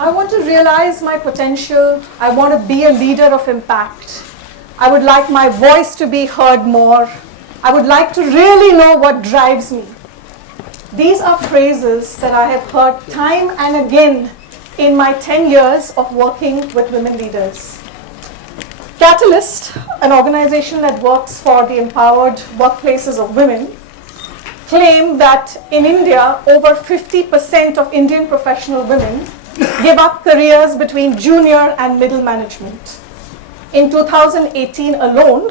I want to realize my potential. I want to be a leader of impact. I would like my voice to be heard more. I would like to really know what drives me. These are phrases that I have heard time and again in my 10 years of working with women leaders. Catalyst, an organization that works for the empowered workplaces of women, claim that in India, over 50% of Indian professional women give up careers between junior and middle management. In 2018 alone,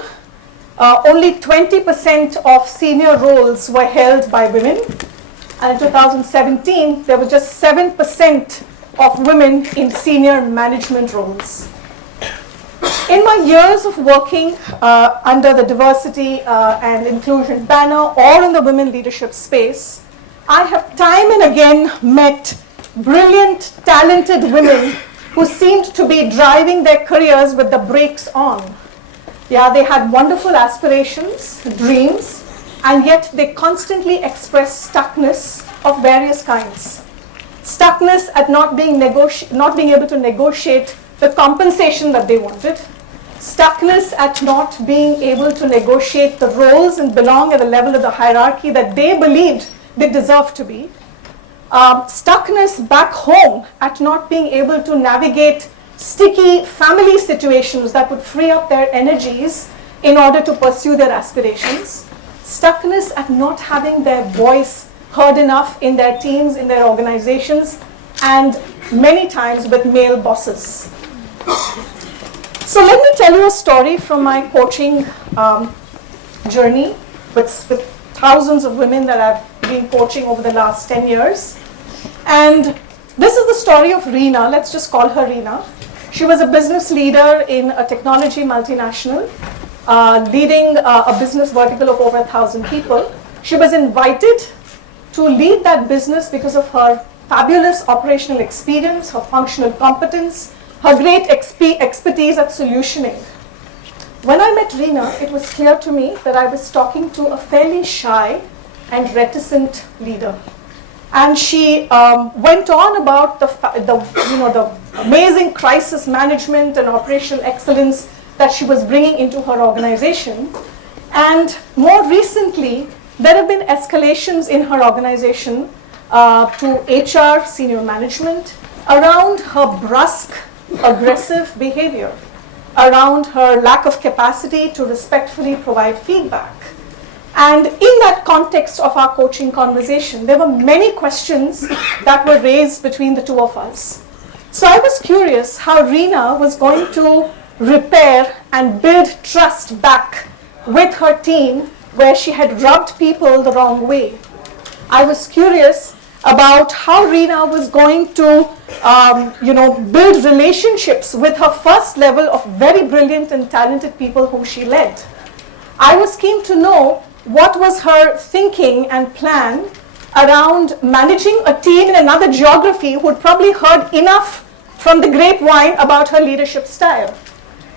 only 20% of senior roles were held by women. And in 2017, there were just 7% of women in senior management roles. In my years of working under the diversity and inclusion banner or in the women leadership space, I have time and again met brilliant, talented women who seemed to be driving their careers with the brakes on. Yeah, they had wonderful aspirations, dreams, and yet they constantly expressed stuckness of various kinds. Stuckness at not being able to negotiate the compensation that they wanted. Stuckness at not being able to negotiate the roles and belong at the level of the hierarchy that they believed they deserved to be. Stuckness back home at not being able to navigate sticky family situations that would free up their energies in order to pursue their aspirations. Stuckness at not having their voice heard enough in their teams, in their organizations, and many times with male bosses. So let me tell you a story from my coaching journey with thousands of women that I've been coaching over the last 10 years. And this is the story of Reena. Let's just call her Reena. She was a business leader in a technology multinational, leading a business vertical of over 1,000 people. She was invited to lead that business because of her fabulous operational experience, her functional competence, her great expertise at solutioning. When I met Reena, it was clear to me that I was talking to a fairly shy and reticent leader. And she went on about the amazing crisis management and operational excellence that she was bringing into her organization. And more recently, there have been escalations in her organization to HR, senior management, around her brusque, aggressive behavior, around her lack of capacity to respectfully provide feedback. And in that context of our coaching conversation, there were many questions that were raised between the two of us. So I was curious how Reena was going to repair and build trust back with her team where she had rubbed people the wrong way. I was curious about how Reena was going to build relationships with her first level of very brilliant and talented people whom she led. I was keen to know what was her thinking and plan around managing a team in another geography who had probably heard enough from the grapevine about her leadership style.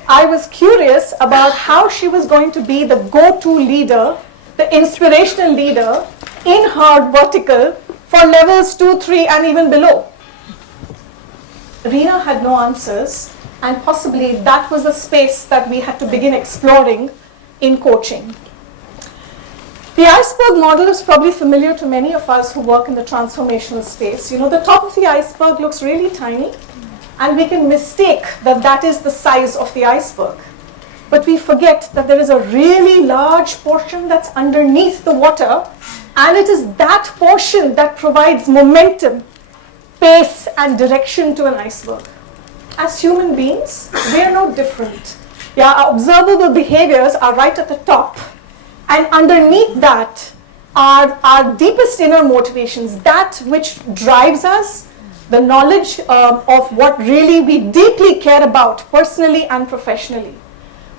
I was curious about how she was going to be the go-to leader, the inspirational leader in her vertical for levels 2, 3, and even below. Reena had no answers, and possibly that was the space that we had to begin exploring in coaching. The Iceberg Model is probably familiar to many of us who work in the transformational space. You know, the top of the iceberg looks really tiny, and we can mistake that that is the size of the iceberg. But we forget that there is a really large portion that's underneath the water, and it is that portion that provides momentum, pace, and direction to an iceberg. As human beings, we are no different. Yeah, our observable behaviors are right at the top. And underneath that are our deepest inner motivations, that which drives us, the knowledge of what really we deeply care about personally and professionally.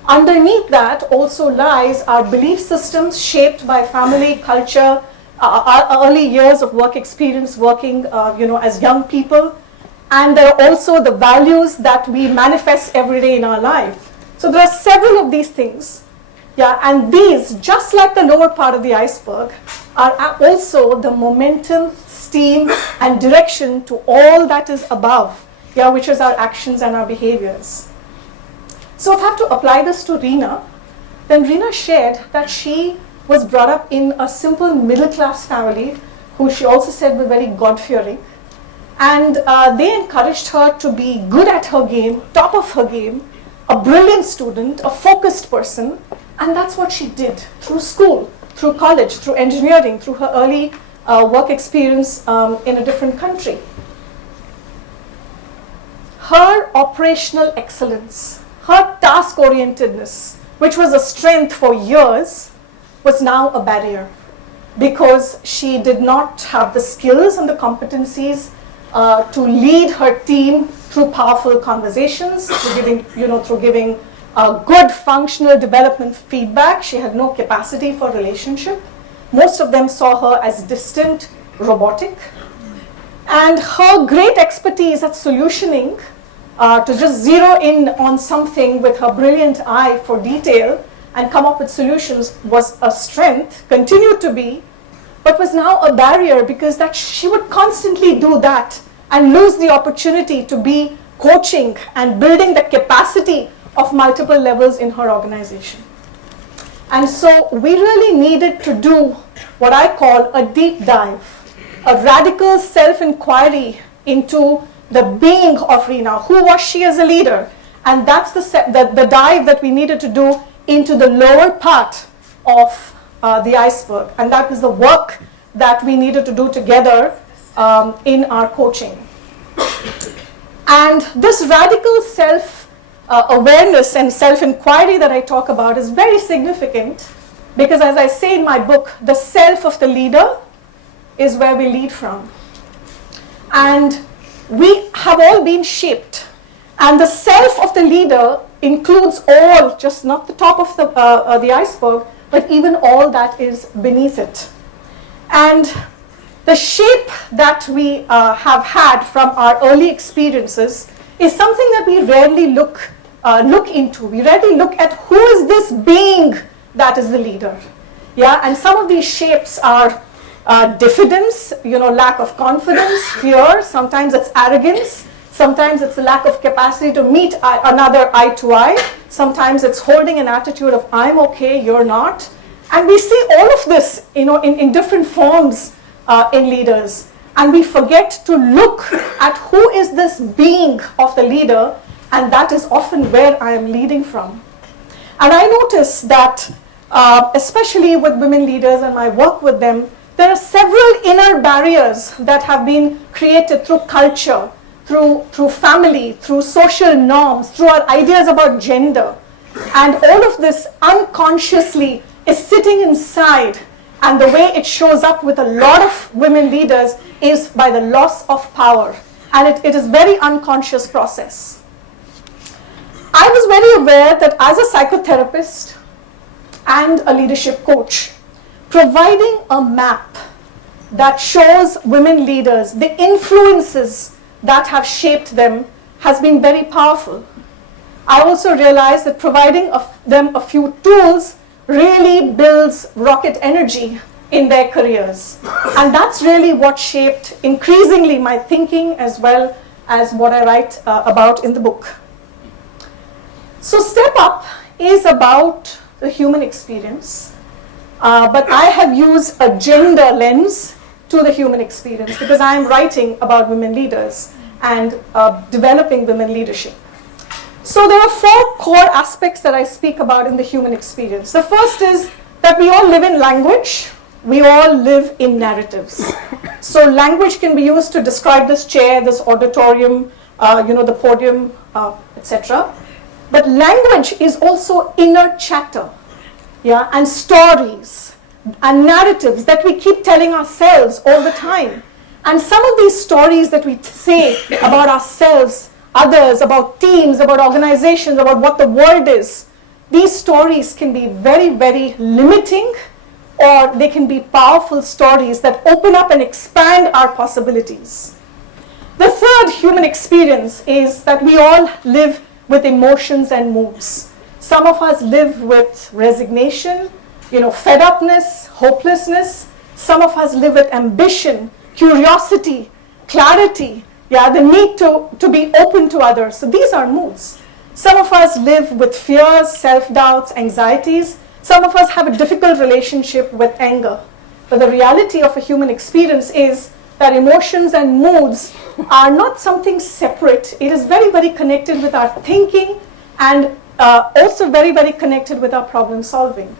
Underneath that also lies our belief systems shaped by family, culture, our early years of work experience working as young people. And there are also the values that we manifest every day in our life. So there are several of these things. Yeah, and these, just like the lower part of the iceberg, are also the momentum, steam, and direction to all that is above yeah, which is our actions and our behaviors. So if I have to apply this to Reena, then Reena shared that she was brought up in a simple middle-class family who she also said were very God-fearing. And they encouraged her to be good at her game, top of her game, a brilliant student, a focused person, and that's what she did through school, through college, through engineering, through her early work experience in a different country. Her operational excellence, her task-orientedness, which was a strength for years, was now a barrier because she did not have the skills and the competencies to lead her team through powerful conversations, through giving good functional development feedback. She had no capacity for relationship. Most of them saw her as distant, robotic. And her great expertise at solutioning, to just zero in on something with her brilliant eye for detail and come up with solutions, was a strength, continued to be, but was now a barrier because that she would constantly do that and lose the opportunity to be coaching and building the capacity of multiple levels in her organization. And so we really needed to do what I call a deep dive, a radical self-inquiry into the being of Reena. Who was she as a leader? And that's the dive that we needed to do into the lower part of the iceberg. And that was the work that we needed to do together in our coaching. And this radical self-awareness and self-inquiry that I talk about is very significant because, as I say in my book, the self of the leader is where we lead from. And we have all been shaped. And the self of the leader includes all, just not the top of the iceberg, but even all that is beneath it. And the shape that we have had from our early experiences is something that we rarely look into. We rarely look at who is this being that is the leader. Yeah, and some of these shapes are diffidence, lack of confidence, fear. Sometimes it's arrogance. Sometimes it's a lack of capacity to meet another eye to eye. Sometimes it's holding an attitude of I'm okay, you're not. And we see all of this, in different forms in leaders. And we forget to look at who is this being of the leader, and that is often where I am leading from. And I notice that, especially with women leaders and my work with them, there are several inner barriers that have been created through culture, through family, through social norms, through our ideas about gender. And all of this unconsciously is sitting inside, and the way it shows up with a lot of women leaders is by the loss of power. And it is a very unconscious process. I was very aware that as a psychotherapist and a leadership coach, providing a map that shows women leaders the influences that have shaped them has been very powerful. I also realized that providing them a few tools really builds rocket energy in their careers. And that's really what shaped increasingly my thinking as well as what I write about in the book. So Step Up is about the human experience, but I have used a gender lens to the human experience because I am writing about women leaders and developing women leadership. So there are 4 core aspects that I speak about in the human experience. The first is that we all live in language. We all live in narratives. So language can be used to describe this chair, this auditorium, the podium, etc. But language is also inner chatter, yeah, and stories and narratives that we keep telling ourselves all the time. And some of these stories that we say about ourselves, others, about teams, about organizations, about what the world is, these stories can be very, very limiting, or they can be powerful stories that open up and expand our possibilities. The third human experience is that we all live with emotions and moods. Some of us live with resignation, fed upness, hopelessness. Some of us live with ambition, curiosity, clarity, Yeah, the need to be open to others. So these are moods. Some of us live with fears, self-doubts, anxieties. Some of us have a difficult relationship with anger. But the reality of a human experience is that emotions and moods are not something separate. It is very, very connected with our thinking and also very, very connected with our problem solving.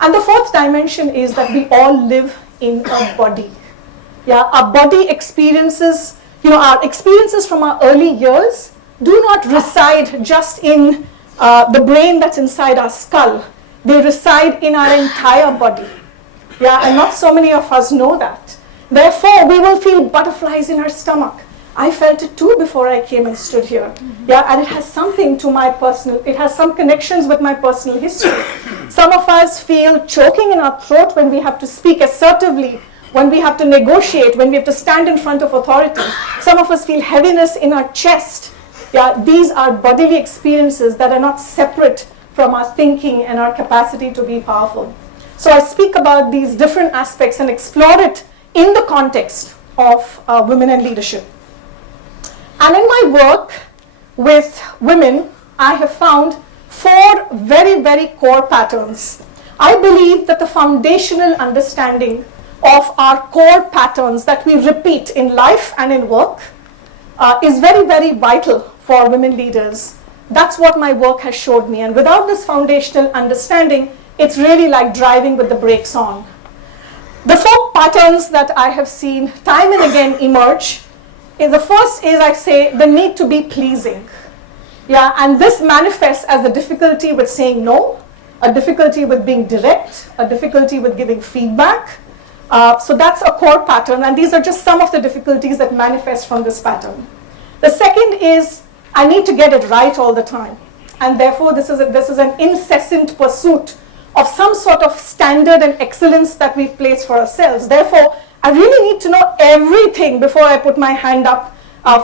And the fourth dimension is that we all live in a body. Yeah, our body experiences, our experiences from our early years do not reside just in the brain that's inside our skull. They reside in our entire body. Yeah, and not so many of us know that. Therefore, we will feel butterflies in our stomach. I felt it too before I came and stood here. Yeah, and it has something to my personal, it has some connections with my personal history. Some of us feel choking in our throat when we have to speak assertively, when we have to negotiate, when we have to stand in front of authority. Some of us feel heaviness in our chest. Yeah, these are bodily experiences that are not separate from our thinking and our capacity to be powerful. So I speak about these different aspects and explore it in the context of women and leadership. And in my work with women, I have found 4 very, very core patterns. I believe that the foundational understanding of our core patterns that we repeat in life and in work is very, very vital for women leaders. That's what my work has showed me. And without this foundational understanding, it's really like driving with the brakes on. The 4 patterns that I have seen time and again emerge is the first is, I say, the need to be pleasing. Yeah, and this manifests as a difficulty with saying no, a difficulty with being direct, a difficulty with giving feedback. So that's a core pattern, and these are just some of the difficulties that manifest from this pattern. The second is, I need to get it right all the time. And therefore, this is an incessant pursuit of some sort of standard and excellence that we've placed for ourselves. Therefore, I really need to know everything before I put my hand up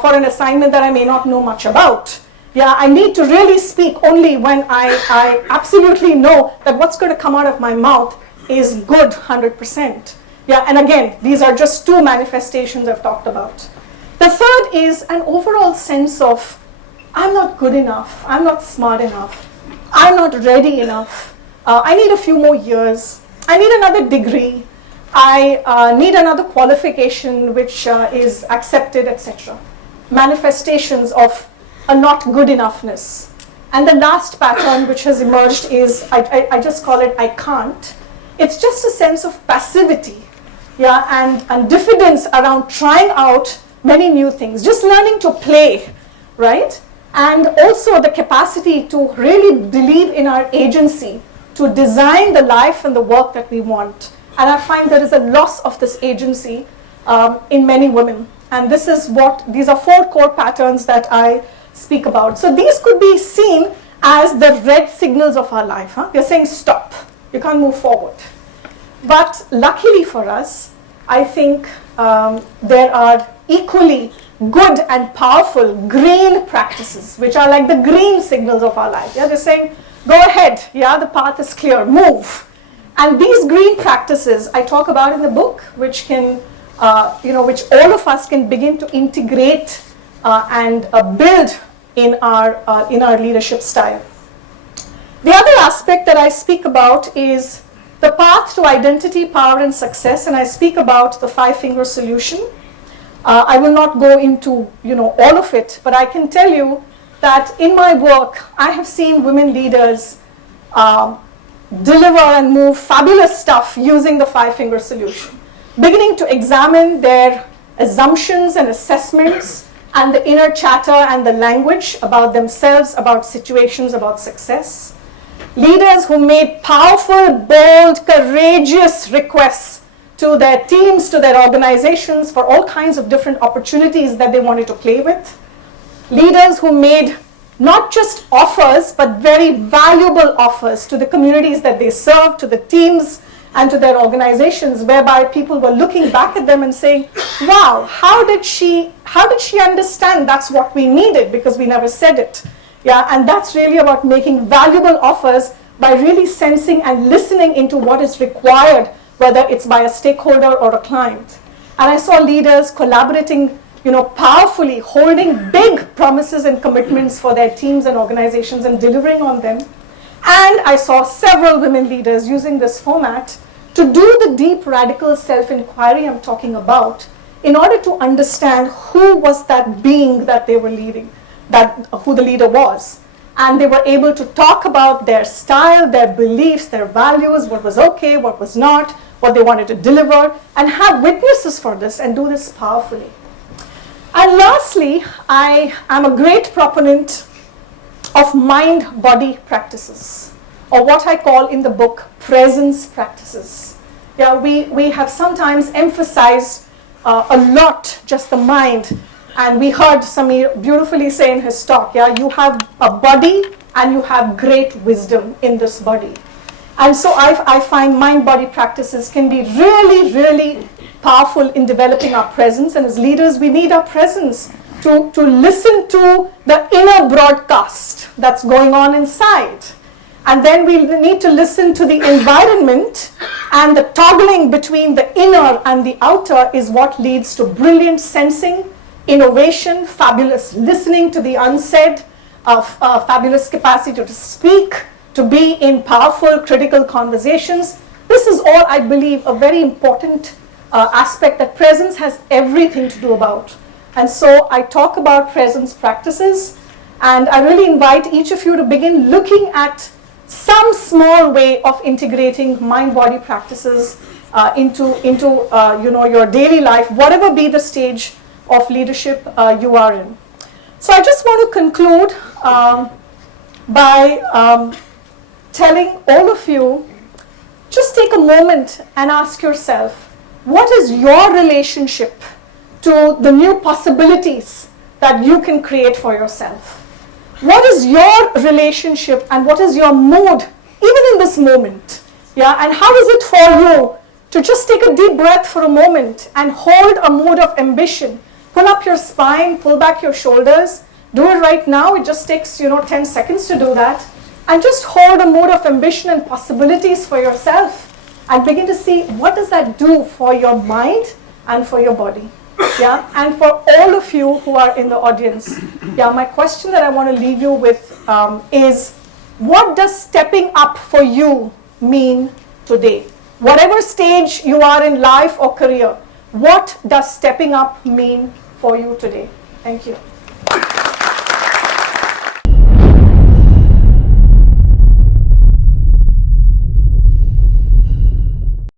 for an assignment that I may not know much about. Yeah, I need to really speak only when I absolutely know that what's going to come out of my mouth is good 100%. Yeah, and again, these are just 2 manifestations I've talked about. The third is an overall sense of, I'm not good enough, I'm not smart enough, I'm not ready enough, I need a few more years, I need another degree, I need another qualification which is accepted, etc. Manifestations of a not good enoughness. And the last pattern which has emerged is, I just call it I can't. It's just a sense of passivity, yeah, and diffidence around trying out many new things, just learning to play, right? And also the capacity to really believe in our agency, to design the life and the work that we want. And I find there is a loss of this agency in many women. And these are 4 core patterns that I speak about. So these could be seen as the red signals of our life. They're saying stop, you can't move forward. But luckily for us, I think there are equally good and powerful green practices, which are like the green signals of our life. Yeah, they're saying, go ahead, yeah, the path is clear, move. And these green practices I talk about in the book, which can, which all of us can begin to integrate and build in our leadership style. The other aspect that I speak about is the path to identity, power, and success, and I speak about the 5-finger solution. I will not go into all of it, but I can tell you that in my work, I have seen women leaders deliver and move fabulous stuff using the 5-finger solution, beginning to examine their assumptions and assessments and the inner chatter and the language about themselves, about situations, about success. Leaders who made powerful, bold, courageous requests to their teams, to their organizations for all kinds of different opportunities that they wanted to play with. Leaders who made not just offers, but very valuable offers to the communities that they serve, to the teams, and to their organizations, whereby people were looking back at them and saying, wow, how did she understand that's what we needed, because we never said it. Yeah, and that's really about making valuable offers by really sensing and listening into what is required, whether it's by a stakeholder or a client. And I saw leaders collaborating powerfully holding big promises and commitments for their teams and organizations and delivering on them. And I saw several women leaders using this format to do the deep radical self-inquiry I'm talking about in order to understand who was that being that they were leading, who the leader was. And they were able to talk about their style, their beliefs, their values, what was okay, what was not, what they wanted to deliver, and have witnesses for this and do this powerfully. And lastly, I am a great proponent of mind-body practices, or what I call in the book presence practices. Yeah, we have sometimes emphasized a lot just the mind, and we heard Samir beautifully say in his talk, yeah, you have a body and you have great wisdom in this body. And so I find mind-body practices can be really, really powerful in developing our presence, and as leaders we need our presence to listen to the inner broadcast that's going on inside. And then we need to listen to the environment, and the toggling between the inner and the outer is what leads to brilliant sensing, innovation, fabulous listening to the unsaid, fabulous capacity to speak, to be in powerful, critical conversations. This is all, I believe, a very important aspect that presence has everything to do about. And so I talk about presence practices, and I really invite each of you to begin looking at some small way of integrating mind-body practices into your daily life, whatever be the stage of leadership you are in. So I just want to conclude by telling all of you, just take a moment and ask yourself, what is your relationship to the new possibilities that you can create for yourself? What is your relationship and what is your mood, even in this moment? Yeah, and how is it for you to just take a deep breath for a moment and hold a mood of ambition? Pull up your spine, pull back your shoulders. Do it right now. It just takes 10 seconds to do that. And just hold a mood of ambition and possibilities for yourself, and begin to see what does that do for your mind and for your body. Yeah, and for all of you who are in the audience, yeah, my question that I want to leave you with is, what does stepping up for you mean today? Whatever stage you are in life or career, what does stepping up mean for you today? Thank you.